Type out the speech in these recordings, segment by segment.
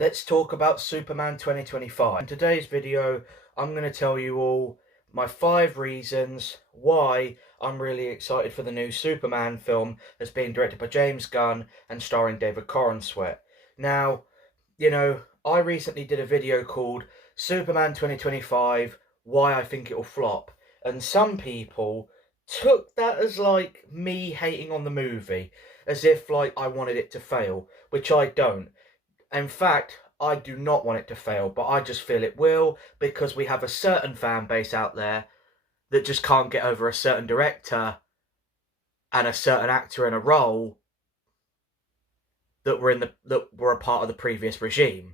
Let's talk about Superman 2025. In today's video, I'm going to tell you all my 5 reasons why I'm really excited for the new Superman film that's being directed by James Gunn and starring David Corenswet. Now, I recently did a video called Superman 2025, Why I Think It'll Flop. And some people took that as like me hating on the movie, as if like I wanted it to fail, which I don't. In fact, I do not want it to fail, but I just feel it will because we have a certain fan base out there that just can't get over a certain director and a certain actor in a role that were a part of the previous regime.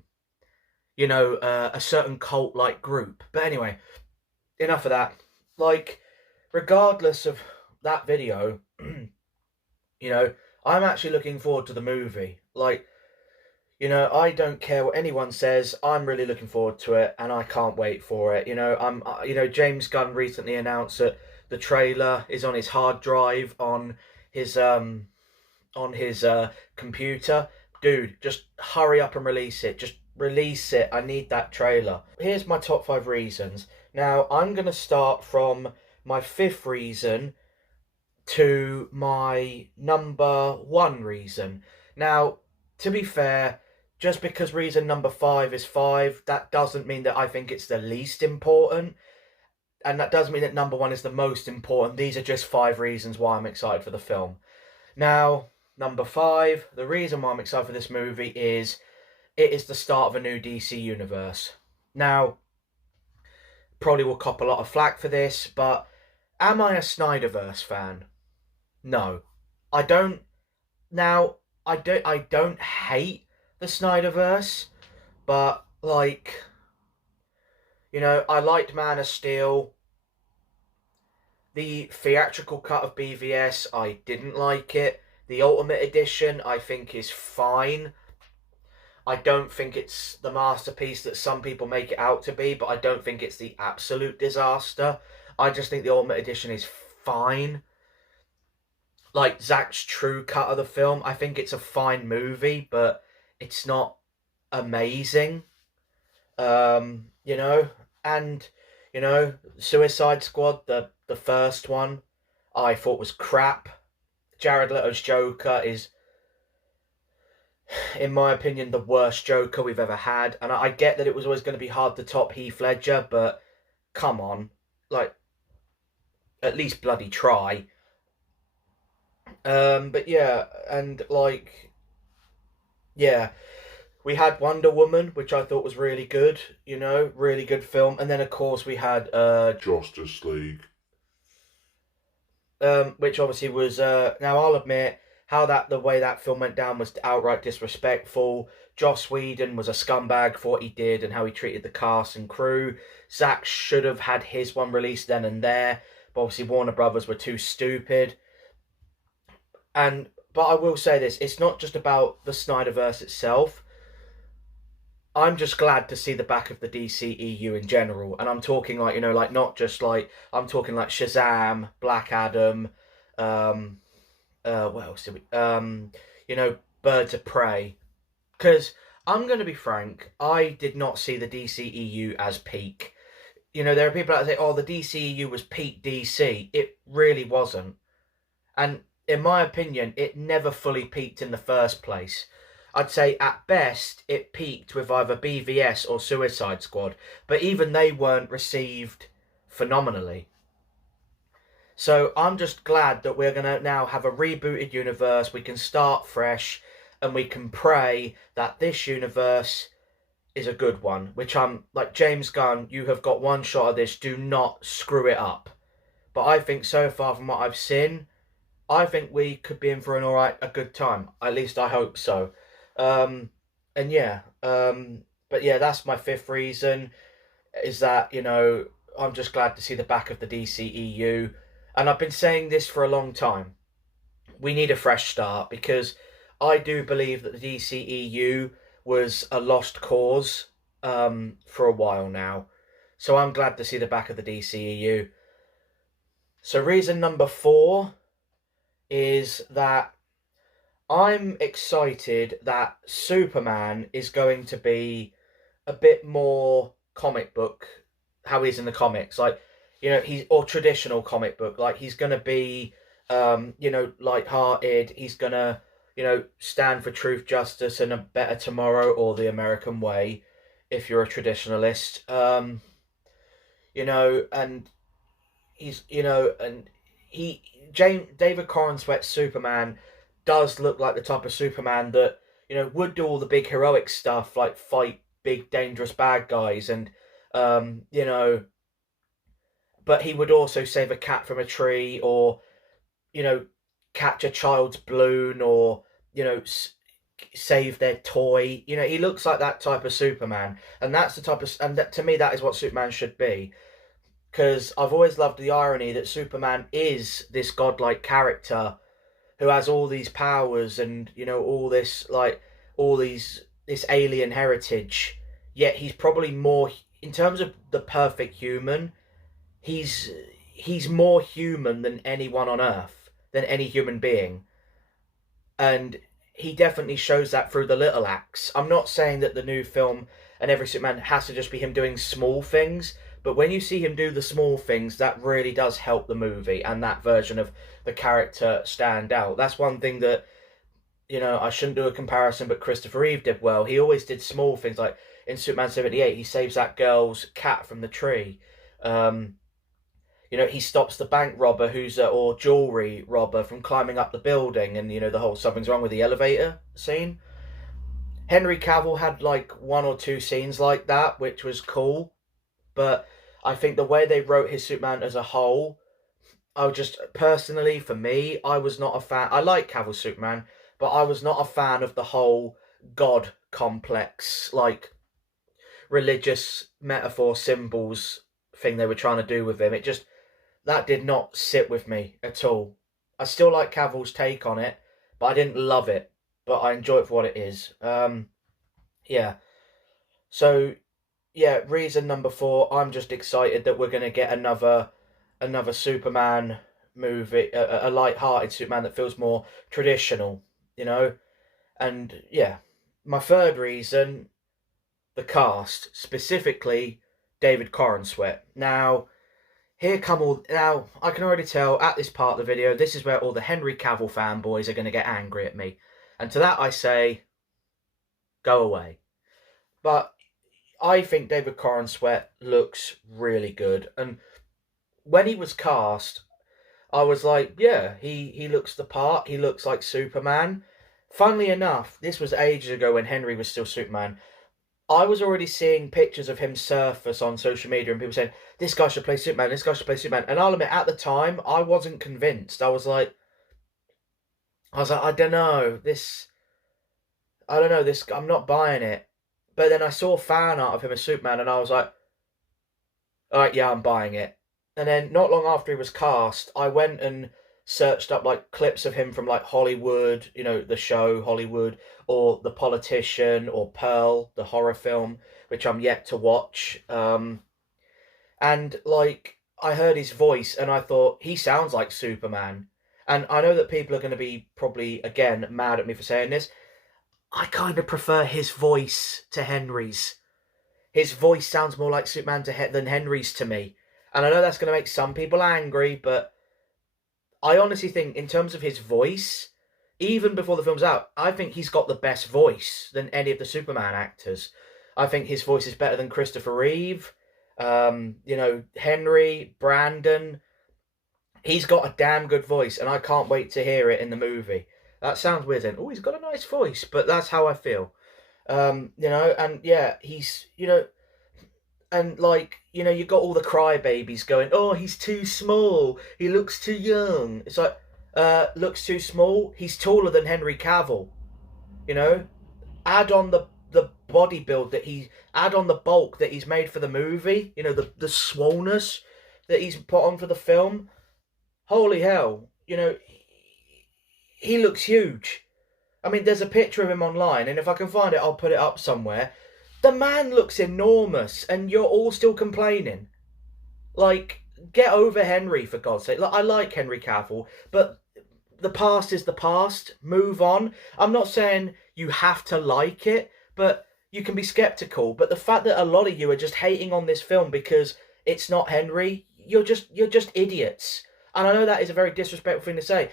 A certain cult-like group. But anyway, enough of that. Like, regardless of that video, I'm actually looking forward to the movie. Like, I don't care what anyone says. I'm really looking forward to it, and I can't wait for it. James Gunn recently announced that the trailer is on his hard drive on his computer. Dude, just hurry up and release it. Just release it. I need that trailer. Here's my top 5 reasons. Now, I'm going to start from my 5th reason to my number 1 reason. Now, to be fair, just because reason number 5 is 5, that doesn't mean that I think it's the least important. And that doesn't mean that number 1 is the most important. These are just 5 reasons why I'm excited for the film. Now, number 5, the reason why I'm excited for this movie is it is the start of a new DC universe. Now, probably will cop a lot of flack for this, but am I a Snyderverse fan? No. I don't. Now, I don't hate the Snyderverse, but like, I liked Man of Steel. The theatrical cut of BVS, I didn't like it. The Ultimate Edition, I think, is fine. I don't think it's the masterpiece that some people make it out to be, but I don't think it's the absolute disaster. I just think the Ultimate Edition is fine. Like Zack's true cut of the film, I think it's a fine movie, but it's not amazing. And Suicide Squad, the first one, I thought was crap. Jared Leto's Joker is, in my opinion, the worst Joker we've ever had. And I get that it was always going to be hard to top Heath Ledger, but come on, like, at least bloody try. But yeah, and like, yeah, we had Wonder Woman, which I thought was really good, really good film. And then, of course, we had Justice League. which obviously was, now I'll admit, the way that film went down was outright disrespectful. Joss Whedon was a scumbag for what he did and how he treated the cast and crew. Zack should have had his one released then and there, but obviously Warner Brothers were too stupid. But I will say this, it's not just about the Snyderverse itself. I'm just glad to see the back of the DCEU in general. And I'm talking like, not just like, I'm talking like Shazam, Black Adam, what else did we, Birds of Prey. Because I'm going to be frank, I did not see the DCEU as peak. There are people that say, oh, the DCEU was peak DC. It really wasn't. And in my opinion, it never fully peaked in the first place. I'd say at best it peaked with either BVS or Suicide Squad, but even they weren't received phenomenally. So I'm just glad that we're going to now have a rebooted universe. We can start fresh and we can pray that this universe is a good one, which I'm like, James Gunn, you have got one shot of this. Do not screw it up. But I think so far from what I've seen, I think we could be in for a good time. At least I hope so. But yeah, that's my 5th reason, is that, I'm just glad to see the back of the DCEU. And I've been saying this for a long time. We need a fresh start, because I do believe that the DCEU was a lost cause for a while now. So I'm glad to see the back of the DCEU. So reason number 4 is that I'm excited that Superman is going to be a bit more comic book, how he is in the comics. Like, he's or traditional comic book. Like he's gonna be, light-hearted. He's gonna, stand for truth, justice, and a better tomorrow, or the American way, if you're a traditionalist. And he's and he James David Corenswet's Superman does look like the type of Superman that would do all the big heroic stuff like fight big dangerous bad guys and um you know but he would also save a cat from a tree or you know catch a child's balloon or you know save their toy. He looks like that type of Superman, and that's the type of and that, to me that is what Superman should be, because I've always loved the irony that Superman is this godlike character who has all these powers and all this all these this alien heritage. Yet he's probably more, in terms of the perfect human. He's he's more human than anyone on Earth, than any human being, and he definitely shows that through the little acts. I'm not saying that the new film and every Superman has to just be him doing small things, but when you see him do the small things, that really does help the movie and that version of the character stand out. That's one thing that I shouldn't do a comparison, but Christopher Reeve did well. He always did small things, like in Superman 78, he saves that girl's cat from the tree. Um, he stops the bank robber or jewelry robber from climbing up the building, and the whole something's wrong with the elevator scene. Henry Cavill had like one or two scenes like that, which was cool, but I think the way they wrote his Superman as a whole, I just personally, for me, I was not a fan. I like Cavill's Superman, but I was not a fan of the whole God complex, like religious metaphor symbols thing they were trying to do with him. It just that did not sit with me at all. I still like Cavill's take on it, but I didn't love it. But I enjoy it for what it is. Yeah. So yeah, reason number four. I'm just excited that we're gonna get another Superman movie, a light-hearted Superman that feels more traditional. You know, and yeah, my third reason, the cast, specifically David Corenswet. Now, here come all. Now, I can already tell at this part of the video, this is where all the Henry Cavill fanboys are going to get angry at me. And to that I say, go away. But I think David Corenswet looks really good. And when he was cast, I was like, yeah, he looks the part. He looks like Superman. Funnily enough, this was ages ago when Henry was still Superman. I was already seeing pictures of him surface on social media and people saying, this guy should play Superman, this guy should play Superman. And I'll admit, at the time, I wasn't convinced. I don't know, I'm not buying it. But then I saw fan art of him as Superman and I was like, all right, yeah, I'm buying it. And then not long after he was cast, I went and searched up like clips of him from like Hollywood, the show Hollywood, or The Politician, or Pearl, the horror film, which I'm yet to watch. And like I heard his voice and I thought he sounds like Superman. And I know that people are going to be probably again mad at me for saying this. I kind of prefer his voice to Henry's. His voice sounds more like Superman than Henry's to me. And I know that's going to make some people angry, but I honestly think, in terms of his voice, even before the film's out, I think he's got the best voice than any of the Superman actors. I think his voice is better than Christopher Reeve, Henry, Brandon. He's got a damn good voice, and I can't wait to hear it in the movie. That sounds weird, and he's got a nice voice, but that's how I feel. And yeah, and like you got all the crybabies going, oh, he's too small, he looks too young. It's like, looks too small, he's taller than Henry Cavill. you know Add on the body build that he add on the bulk that he's made for the movie, the swollenness that he's put on for the film. Holy hell, he looks huge. I mean, there's a picture of him online, and if I can find it, I'll put it up somewhere. The man looks enormous, and you're all still complaining. Like, get over Henry, for God's sake. Like, I like Henry Cavill, but the past is the past. Move on. I'm not saying you have to like it, but you can be skeptical. But the fact that a lot of you are just hating on this film because it's not Henry, you're just idiots. And I know that is a very disrespectful thing to say.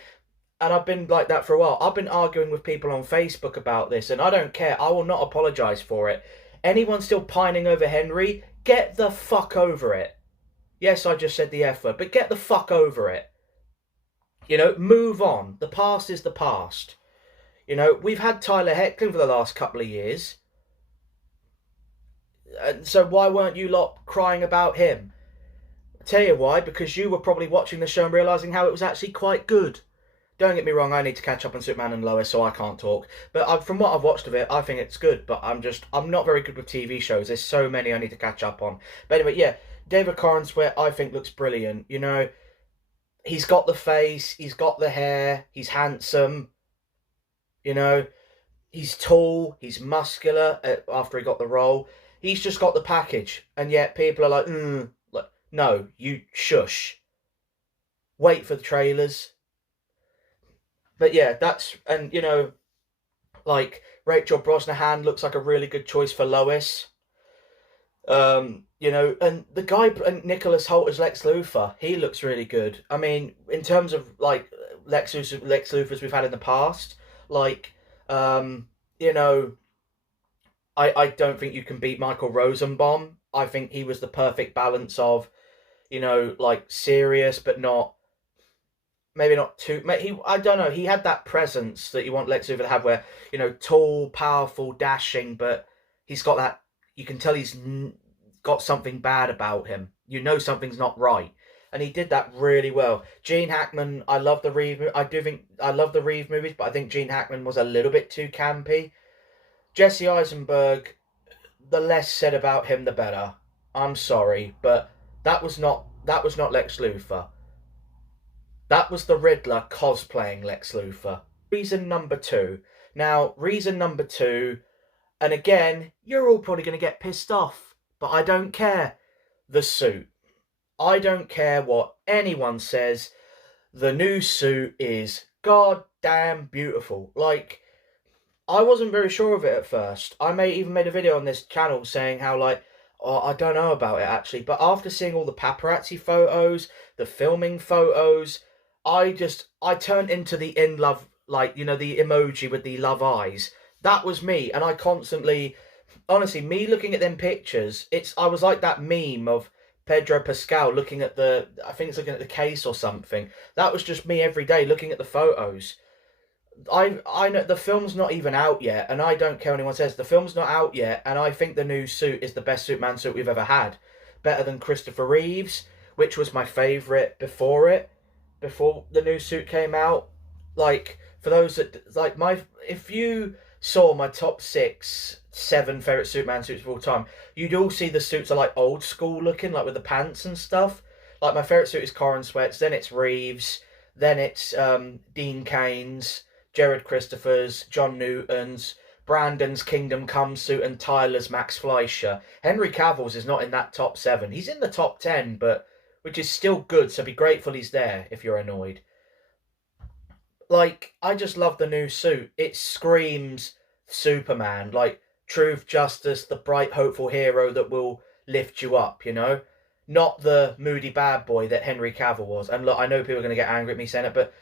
And I've been like that for a while. I've been arguing with people on Facebook about this, and I don't care. I will not apologise for it. Anyone still pining over Henry, get the fuck over it. Yes, I just said the F word, but get the fuck over it. Move on. The past is the past. We've had Tyler Heckling for the last couple of years. And so why weren't you lot crying about him? I tell you why, because you were probably watching the show and realising how it was actually quite good. Don't get me wrong, I need to catch up on Superman and Lois, so I can't talk. But from what I've watched of it, I think it's good. But I'm not very good with TV shows. There's so many I need to catch up on. But anyway, yeah, David Corenswet, I think looks brilliant. He's got the face, he's got the hair, he's handsome. You know, he's tall, he's muscular. After he got the role, he's just got the package, and yet people are like, no, you shush. Wait for the trailers. But yeah, like Rachel Brosnahan looks like a really good choice for Lois. And the guy and Nicholas Hoult as Lex Luthor, he looks really good. I mean, in terms of like Lex Luthors we've had in the past, like um, you know, I don't think you can beat Michael Rosenbaum. I think he was the perfect balance of, like serious but not maybe not too. I don't know. He had that presence that you want Lex Luthor to have, where tall, powerful, dashing, but he's got that. You can tell he's got something bad about him. Something's not right, and he did that really well. Gene Hackman, I love the Reeve. I do think I love the Reeve movies, but I think Gene Hackman was a little bit too campy. Jesse Eisenberg, the less said about him, the better. I'm sorry, but that was not Lex Luthor. That was the Riddler cosplaying Lex Luthor. Reason number two. Now, reason number two, and again, you're all probably going to get pissed off, but I don't care. The suit. I don't care what anyone says. The new suit is goddamn beautiful. Like, I wasn't very sure of it at first. I even made a video on this channel saying how, like, oh, I don't know about it actually. But after seeing all the paparazzi photos, the filming photos, I turned into the in love, like, the emoji with the love eyes. That was me. And I constantly, honestly, me looking at them pictures, I was like that meme of Pedro Pascal looking at I think it's looking at the case or something. That was just me every day looking at the photos. I know the film's not even out yet, and I don't care what anyone says. The film's not out yet, and I think the new suit is the best Superman suit we've ever had. Better than Christopher Reeve's, which was my favourite before the new suit came out. Like, for those that like if you saw my top 7 favourite Superman suits of all time, you'd all see the suits are like old school looking, like with the pants and stuff. Like, my favourite suit is Corenswet's, then it's Reeves, then it's Dean Kane's, Jared Christopher's, John Newton's, Brandon's Kingdom Come suit, and Tyler's Max Fleischer. Henry Cavill's is not in that top 7. He's in the top 10, but which is still good, so be grateful he's there if you're annoyed. Like, I just love the new suit. It screams Superman, like truth, justice, the bright, hopeful hero that will lift you up, Not the moody bad boy that Henry Cavill was. And look, I know people are going to get angry at me saying it, but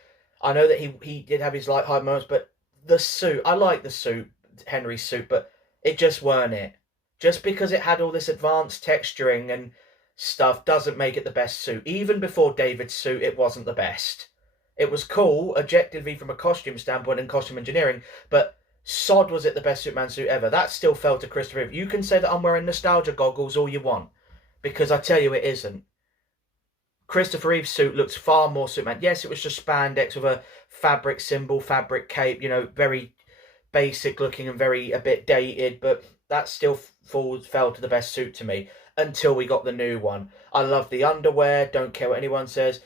I know that he did have his light-hearted moments, but the suit, I like the suit, Henry's suit, but it just weren't it. Just because it had all this advanced texturing and stuff doesn't make it the best suit. Even before David's suit, it wasn't the best. It was cool, objectively, from a costume standpoint and costume engineering, but sod was it the best Superman suit ever. That still fell to Christopher Reeve. You can say that I'm wearing nostalgia goggles all you want, because I tell you it isn't. Christopher Reeve's suit looks far more Superman. Yes, it was just spandex with a fabric symbol, fabric cape, very basic looking and a bit dated, but that still fell to the best suit to me until we got the new one. I love the underwear, don't care what anyone says.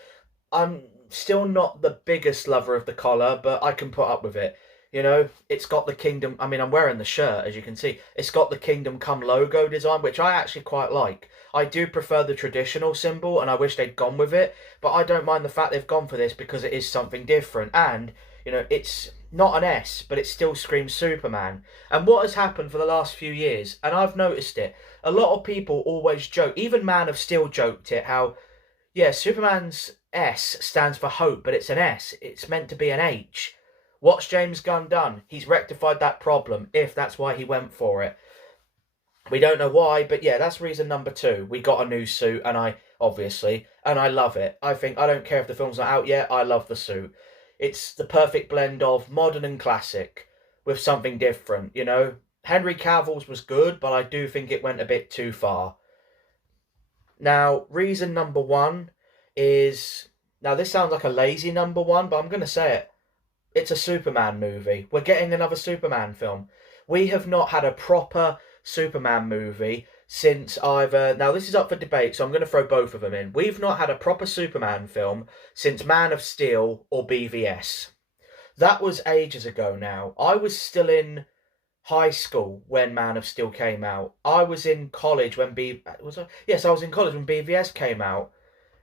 I'm still not the biggest lover of the collar, but I can put up with it. You know, it's got the Kingdom. I mean, I'm wearing the shirt, as you can see. It's got the Kingdom Come logo design, which I actually quite like. I do prefer the traditional symbol, and I wish they'd gone with it. But I don't mind the fact they've gone for this because it is something different. And, you know, it's not an S, but it still screams Superman. And what has happened for the last few years, and I've noticed it, a lot of people always joke, even Man of Steel joked it, how, yeah, Superman's S stands for hope, but it's an S. It's meant to be an H. What's James Gunn done? He's rectified that problem, if that's why he went for it. We don't know why, but yeah, that's reason number two. We got a new suit, and I love it. I don't care if the film's not out yet, I love the suit. It's the perfect blend of modern and classic with something different, you know? Henry Cavill's was good, but I do think it went a bit too far. Now, reason number one is. Now, this sounds like a lazy number one, but I'm going to say it. It's a Superman movie. We're getting another Superman film. We have not had a proper Superman movie since either. Now, this is up for debate, so I'm going to throw both of them in. We've not had a proper Superman film since Man of Steel or BVS. That was ages ago now. I was still in high school when Man of Steel came out. I was in college when Yes, I was in college when BVS came out.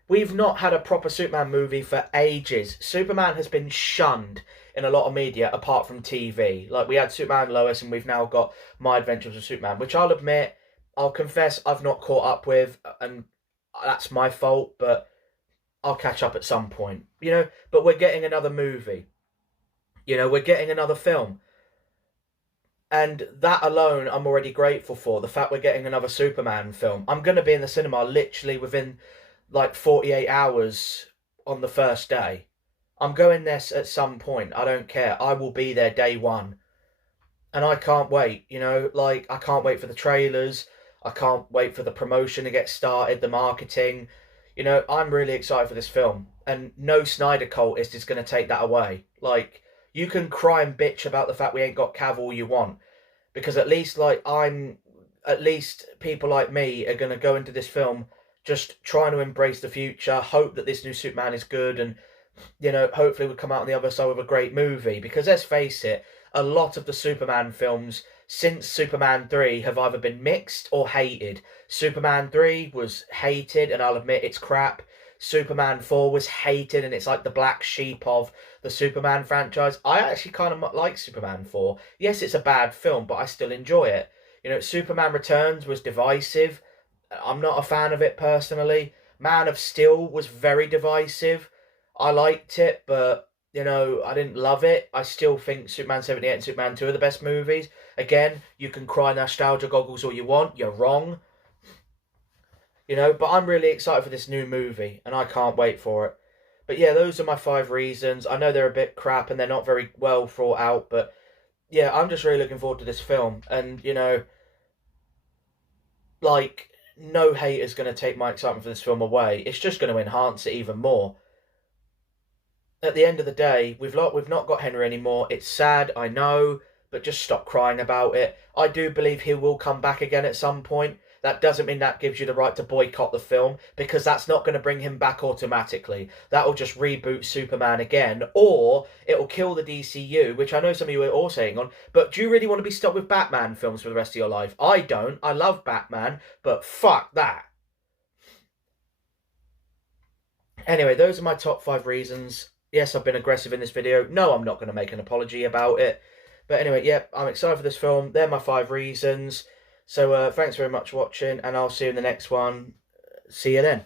We've not had a proper Superman movie for ages. Superman has been shunned in a lot of media apart from TV. Like, we had Superman and Lois, and we've now got My Adventures with Superman, which I'll confess I've not caught up with, and that's my fault, but I'll catch up at some point. You know, but we're getting another movie. You know, we're getting another film. And that alone, I'm already grateful for. The fact we're getting another Superman film. I'm going to be in the cinema literally within like 48 hours on the first day. I'm going there at some point. I don't care. I will be there day one. And I can't wait, you know, like, I can't wait for the trailers. I can't wait for the promotion to get started, the marketing. You know, I'm really excited for this film. And no Snyder cultist is going to take that away. Like, you can cry and bitch about the fact we ain't got Cavill you want. Because at least, at least people like me are going to go into this film just trying to embrace the future, hope that this new Superman is good, and, you know, hopefully we'll come out on the other side with a great movie. Because let's face it, a lot of the Superman films since Superman 3 have either been mixed or hated. Superman 3 was hated, and I'll admit it's crap. Superman 4 was hated, and it's like the black sheep of the Superman franchise. I actually kind of like Superman 4. Yes, it's a bad film, but I still enjoy it. You know, Superman Returns was divisive. I'm not a fan of it personally. Man of Steel was very divisive. I liked it, but, you know, I didn't love it. I still think Superman 78 and Superman 2 are the best movies. Again, you can cry nostalgia goggles all you want. You're wrong. You know, but I'm really excited for this new movie, and I can't wait for it. But yeah, those are my 5 reasons. I know they're a bit crap and they're not very well thought out, but yeah, I'm just really looking forward to this film. And, you know, like, no hate is going to take my excitement for this film away. It's just going to enhance it even more. At the end of the day, we've not got Henry anymore. It's sad, I know, but just stop crying about it. I do believe he will come back again at some point. That doesn't mean that gives you the right to boycott the film, because that's not going to bring him back automatically. That will just reboot Superman again, or it will kill the DCU, which I know some of you are all saying on, but do you really want to be stuck with Batman films for the rest of your life? I don't. I love Batman, but fuck that. Anyway, those are my top 5 reasons. Yes, I've been aggressive in this video. No, I'm not going to make an apology about it. But anyway, yeah, I'm excited for this film. They're my 5 reasons. So thanks very much for watching, and I'll see you in the next one. See you then.